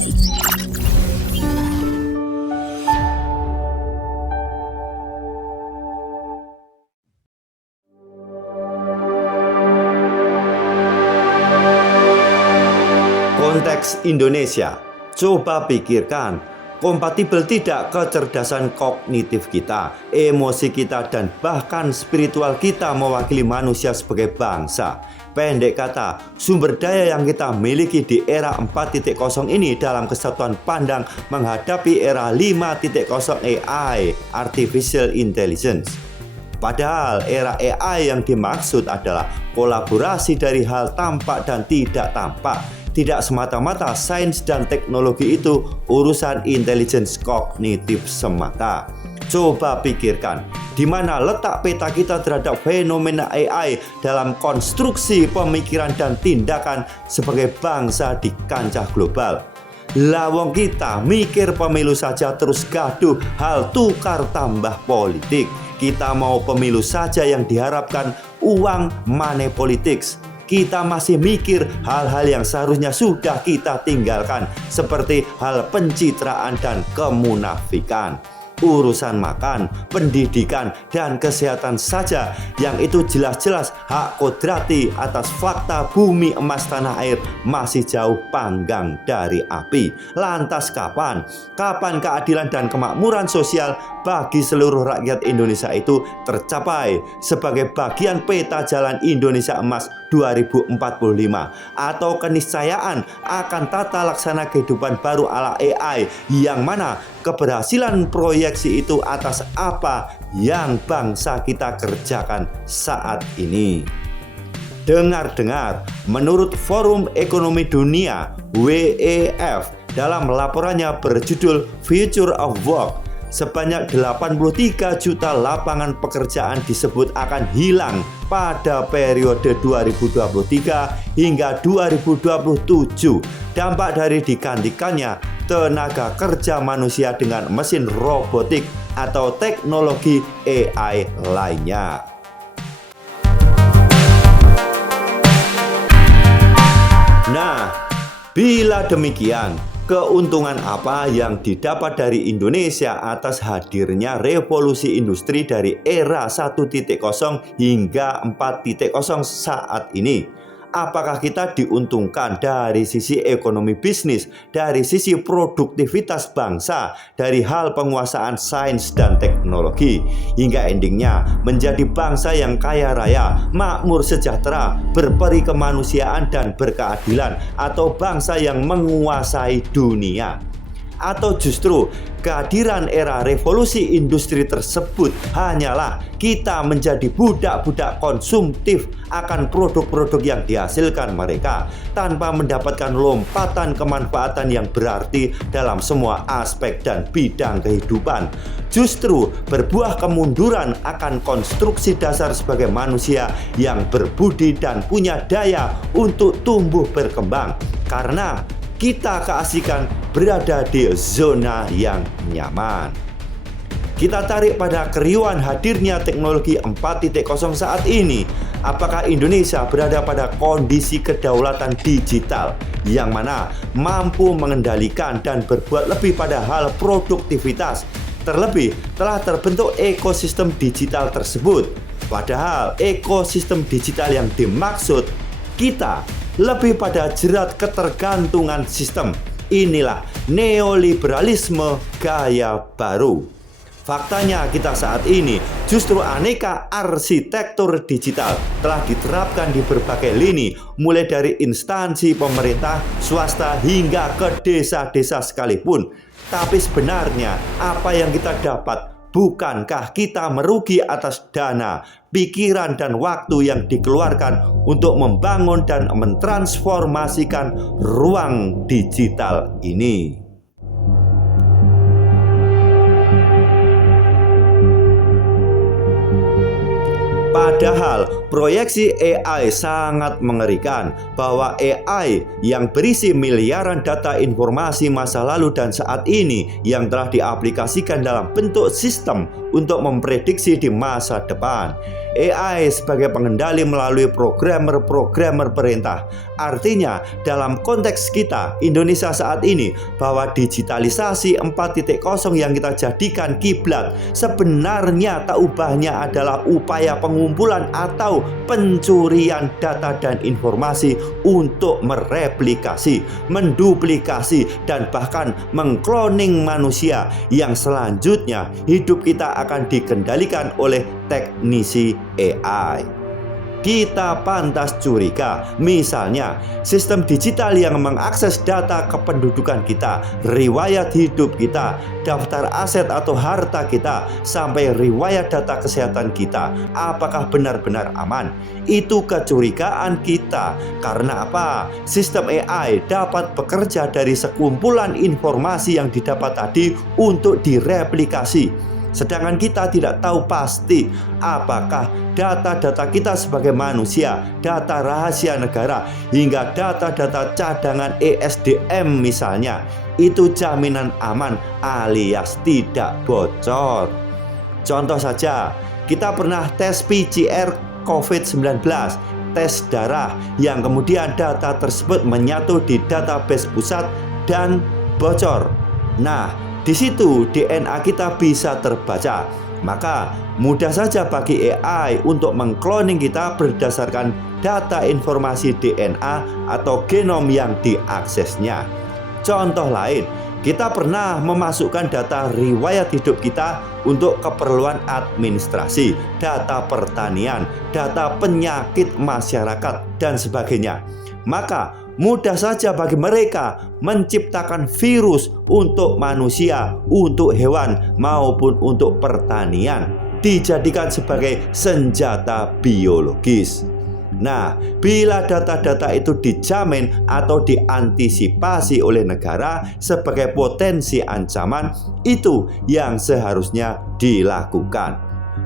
Konteks Indonesia, coba pikirkan, kompatibel tidak kecerdasan kognitif kita, emosi kita, dan bahkan spiritual kita mewakili manusia sebagai bangsa. Pendek kata, sumber daya yang kita miliki di era 4.0 ini dalam kesatuan pandang menghadapi era 5.0 AI, Artificial Intelligence. Padahal era AI yang dimaksud adalah kolaborasi dari hal tampak dan tidak tampak. Tidak semata-mata sains dan teknologi itu urusan intelligence kognitif semata. Coba pikirkan, di mana letak peta kita terhadap fenomena AI dalam konstruksi pemikiran dan tindakan sebagai bangsa di kancah global. Lawang kita mikir pemilu saja terus gaduh hal tukar tambah politik. Kita mau pemilu saja yang diharapkan uang money politics. Kita masih mikir hal-hal yang seharusnya sudah kita tinggalkan, seperti hal pencitraan dan kemunafikan. Urusan makan, pendidikan, dan kesehatan saja yang itu jelas-jelas hak kodrati atas fakta bumi emas tanah air masih jauh panggang dari api. Lantas kapan keadilan dan kemakmuran sosial bagi seluruh rakyat Indonesia itu tercapai sebagai bagian peta jalan Indonesia Emas 2045 atau keniscayaan akan tata laksana kehidupan baru ala AI yang mana keberhasilan proyeksi itu atas apa yang bangsa kita kerjakan saat ini. Dengar-dengar, menurut Forum Ekonomi Dunia WEF dalam laporannya berjudul Future of Work, sebanyak 83 juta lapangan pekerjaan disebut akan hilang pada periode 2023 hingga 2027. Dampak dari digantikannya tenaga kerja manusia dengan mesin robotik atau teknologi AI lainnya. Nah, bila demikian, keuntungan apa yang didapat dari Indonesia atas hadirnya revolusi industri dari era 1.0 hingga 4.0 saat ini? Apakah kita diuntungkan dari sisi ekonomi bisnis, dari sisi produktivitas bangsa, dari hal penguasaan sains dan teknologi, hingga endingnya menjadi bangsa yang kaya raya, makmur sejahtera, berperi kemanusiaan dan berkeadilan, atau bangsa yang menguasai dunia? Atau justru kehadiran era revolusi industri tersebut hanyalah kita menjadi budak-budak konsumtif akan produk-produk yang dihasilkan mereka tanpa mendapatkan lompatan kemanfaatan yang berarti dalam semua aspek dan bidang kehidupan. Justru berbuah kemunduran akan konstruksi dasar sebagai manusia yang berbudi dan punya daya untuk tumbuh berkembang, karena kita keasikan berada di zona yang nyaman. Kita tarik pada keriuhan hadirnya teknologi 4.0 saat ini. Apakah Indonesia berada pada kondisi kedaulatan digital yang mana mampu mengendalikan dan berbuat lebih pada hal produktivitas? Terlebih telah terbentuk ekosistem digital tersebut. Padahal ekosistem digital yang dimaksud kita lebih pada jerat ketergantungan sistem. Inilah neoliberalisme gaya baru. Faktanya kita saat ini justru aneka arsitektur digital telah diterapkan di berbagai lini, mulai dari instansi pemerintah, swasta, hingga ke desa-desa sekalipun. Tapi sebenarnya apa yang kita dapat? Bukankah kita merugi atas dana, pikiran, dan waktu yang dikeluarkan untuk membangun dan mentransformasikan ruang digital ini? Padahal proyeksi AI sangat mengerikan bahwa AI yang berisi miliaran data informasi masa lalu dan saat ini yang telah diaplikasikan dalam bentuk sistem untuk memprediksi di masa depan. AI sebagai pengendali melalui programmer-programmer perintah. Artinya, dalam konteks kita Indonesia saat ini, bahwa digitalisasi 4.0 yang kita jadikan kiblat sebenarnya tak ubahnya adalah upaya pengumpulan atau pencurian data dan informasi untuk mereplikasi, menduplikasi, dan bahkan mengkloning manusia yang selanjutnya hidup kita akan dikendalikan oleh teknisi AI. Kita pantas curiga, misalnya sistem digital yang mengakses data kependudukan kita, riwayat hidup kita, daftar aset atau harta kita, sampai riwayat data kesehatan kita, apakah benar-benar aman? Itu kecurigaan kita. Karena apa? Sistem AI dapat bekerja dari sekumpulan informasi yang didapat tadi untuk direplikasi. Sedangkan kita tidak tahu pasti apakah data-data kita sebagai manusia, data rahasia negara, hingga data-data cadangan ESDM misalnya, itu jaminan aman alias tidak bocor. Contoh saja, kita pernah tes PCR COVID-19, tes darah, yang kemudian data tersebut menyatu di database pusat dan bocor. Nah, di situ DNA kita bisa terbaca. Maka mudah saja bagi AI untuk mengkloning kita berdasarkan data informasi DNA atau genom yang diaksesnya. Contoh lain, kita pernah memasukkan data riwayat hidup kita untuk keperluan administrasi, data pertanian, data penyakit masyarakat, dan sebagainya. Maka mudah saja bagi mereka menciptakan virus untuk manusia, untuk hewan, maupun untuk pertanian, dijadikan sebagai senjata biologis. Nah, bila data-data itu dijamin atau diantisipasi oleh negara sebagai potensi ancaman, itu yang seharusnya dilakukan.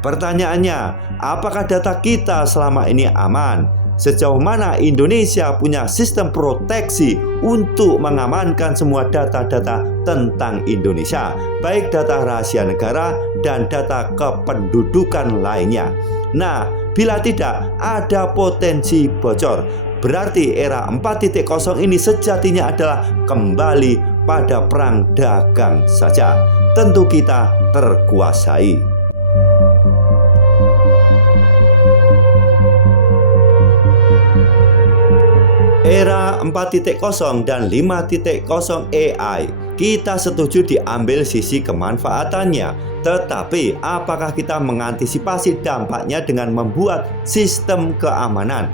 Pertanyaannya, apakah data kita selama ini aman? Sejauh mana Indonesia punya sistem proteksi untuk mengamankan semua data-data tentang Indonesia, baik data rahasia negara dan data kependudukan lainnya? Nah, bila tidak ada potensi bocor, berarti era 4.0 ini sejatinya adalah kembali pada perang dagang saja. Tentu kita terkuasai. Era 4.0 dan 5.0 AI, kita setuju diambil sisi kemanfaatannya. Tetapi apakah kita mengantisipasi dampaknya dengan membuat sistem keamanan?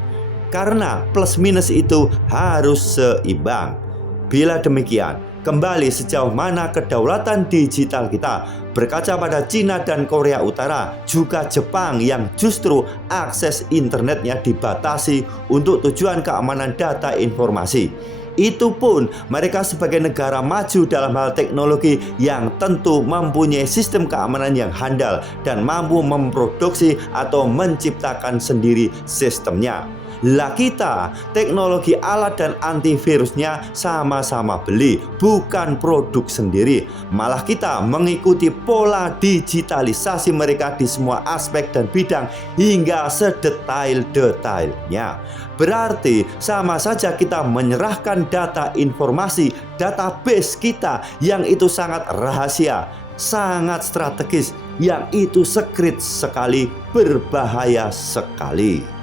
Karena plus minus itu harus seimbang. Bila demikian, kembali sejauh mana kedaulatan digital kita berkaca pada Cina dan Korea Utara, juga Jepang yang justru akses internetnya dibatasi untuk tujuan keamanan data informasi. Itu pun mereka sebagai negara maju dalam hal teknologi yang tentu mempunyai sistem keamanan yang handal dan mampu memproduksi atau menciptakan sendiri sistemnya. Lah kita, teknologi alat dan antivirusnya sama-sama beli, bukan produk sendiri. Malah kita mengikuti pola digitalisasi mereka di semua aspek dan bidang hingga sedetail-detailnya. Berarti sama saja kita menyerahkan data informasi, database kita yang itu sangat rahasia, sangat strategis, yang itu secret sekali, berbahaya sekali.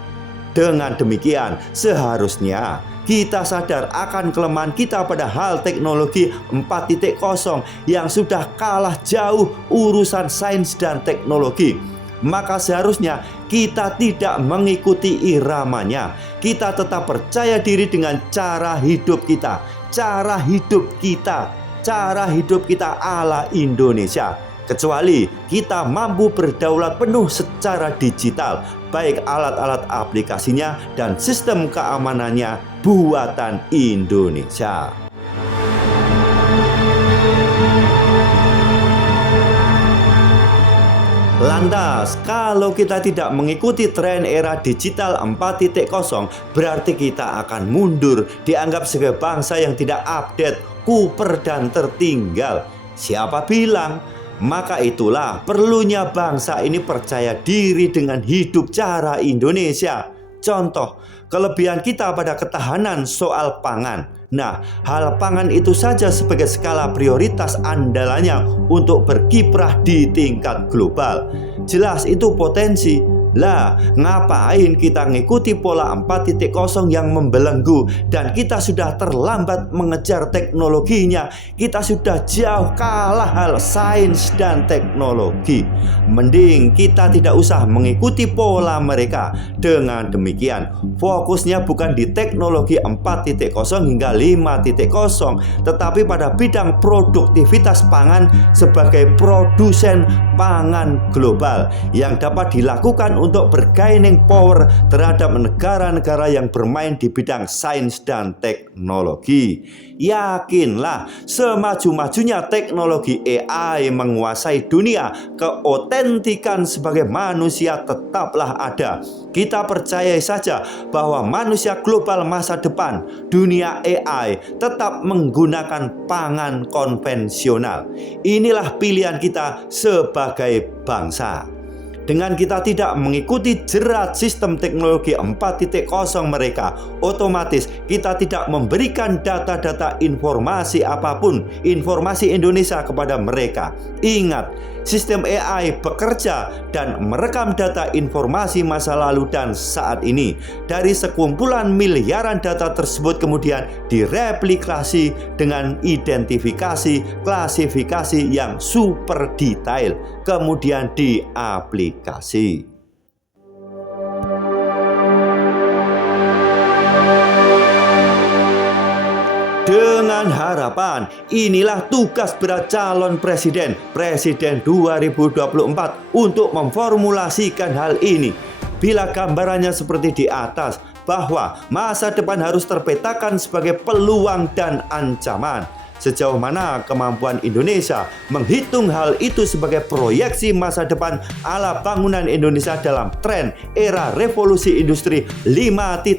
Dengan demikian, seharusnya kita sadar akan kelemahan kita pada hal teknologi 4.0 yang sudah kalah jauh urusan sains dan teknologi. Maka seharusnya kita tidak mengikuti iramanya. Kita tetap percaya diri dengan cara hidup kita, cara hidup kita ala Indonesia. Kecuali kita mampu berdaulat penuh secara digital, baik alat-alat aplikasinya dan sistem keamanannya buatan Indonesia. Lantas, kalau kita tidak mengikuti tren era digital 4.0, berarti kita akan mundur, dianggap sebagai bangsa yang tidak update, kuper dan tertinggal. Siapa bilang? Maka itulah perlunya bangsa ini percaya diri dengan hidup cara Indonesia. Contoh, kelebihan kita pada ketahanan soal pangan. Nah, hal pangan itu saja sebagai skala prioritas andalannya untuk berkiprah di tingkat global. Jelas itu potensi. Lah, ngapain kita ngikuti pola 4.0 yang membelenggu dan kita sudah terlambat mengejar teknologinya. Kita sudah jauh kalah hal sains dan teknologi. Mending kita tidak usah mengikuti pola mereka. Dengan demikian, fokusnya bukan di teknologi 4.0 hingga 5.0, tetapi pada bidang produktivitas pangan sebagai produsen pangan global yang dapat dilakukan untuk bergaining power terhadap negara-negara yang bermain di bidang sains dan teknologi. Yakinlah, semaju-majunya teknologi AI menguasai dunia, keotentikan sebagai manusia tetaplah ada. Kita percaya saja bahwa manusia global masa depan, dunia AI, tetap menggunakan pangan konvensional. Inilah pilihan kita sebagai bangsa. Dengan kita tidak mengikuti jerat sistem teknologi 4.0 mereka, otomatis kita tidak memberikan data-data informasi apapun, informasi Indonesia kepada mereka. Ingat, sistem AI bekerja dan merekam data informasi masa lalu dan saat ini. Dari sekumpulan miliaran data tersebut kemudian direplikasi dengan identifikasi, klasifikasi yang super detail, kemudian diaplikasi. Dengan harapan, inilah tugas berat calon presiden 2024 untuk memformulasikan hal ini. Bila gambarannya seperti di atas, bahwa masa depan harus terpetakan sebagai peluang dan ancaman. Sejauh mana kemampuan Indonesia menghitung hal itu sebagai proyeksi masa depan ala bangunan Indonesia dalam tren era revolusi industri 5.0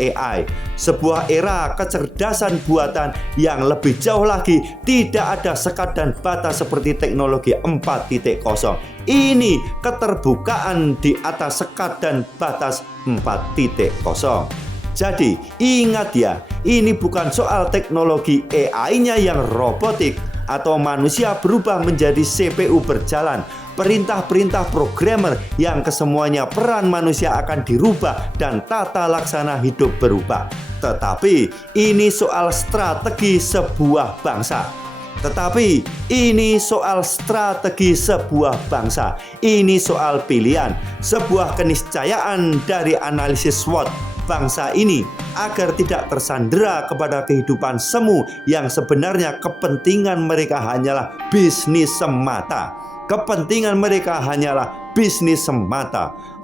AI. Sebuah era kecerdasan buatan yang lebih jauh lagi, tidak ada sekat dan batas seperti teknologi 4.0. Ini keterbukaan di atas sekat dan batas 4.0. Jadi ingat ya, ini bukan soal teknologi AI-nya yang robotik atau manusia berubah menjadi CPU berjalan, perintah-perintah programmer yang kesemuanya peran manusia akan dirubah dan tata laksana hidup berubah. Tetapi ini soal strategi sebuah bangsa. Ini soal pilihan, sebuah keniscayaan dari analisis SWOT bangsa ini agar tidak tersandera kepada kehidupan semu yang sebenarnya kepentingan mereka hanyalah bisnis semata.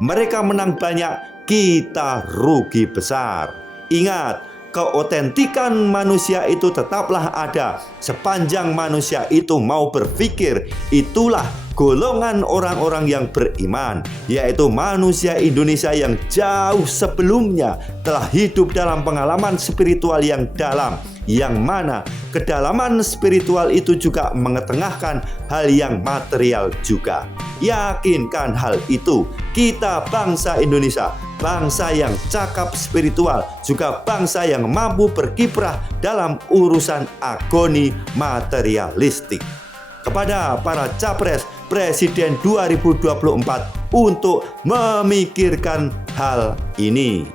Mereka menang banyak, kita rugi besar. Ingat, keotentikan manusia itu tetaplah ada sepanjang manusia itu mau berpikir. Itulah golongan orang-orang yang beriman, yaitu manusia Indonesia yang jauh sebelumnya telah hidup dalam pengalaman spiritual yang dalam, yang mana kedalaman spiritual itu juga mengetengahkan hal yang material juga. Yakinkan hal itu. Kita bangsa Indonesia, bangsa yang cakap spiritual, juga bangsa yang mampu berkiprah dalam urusan agoni materialistik. Kepada para capres Presiden 2024 untuk memikirkan hal ini.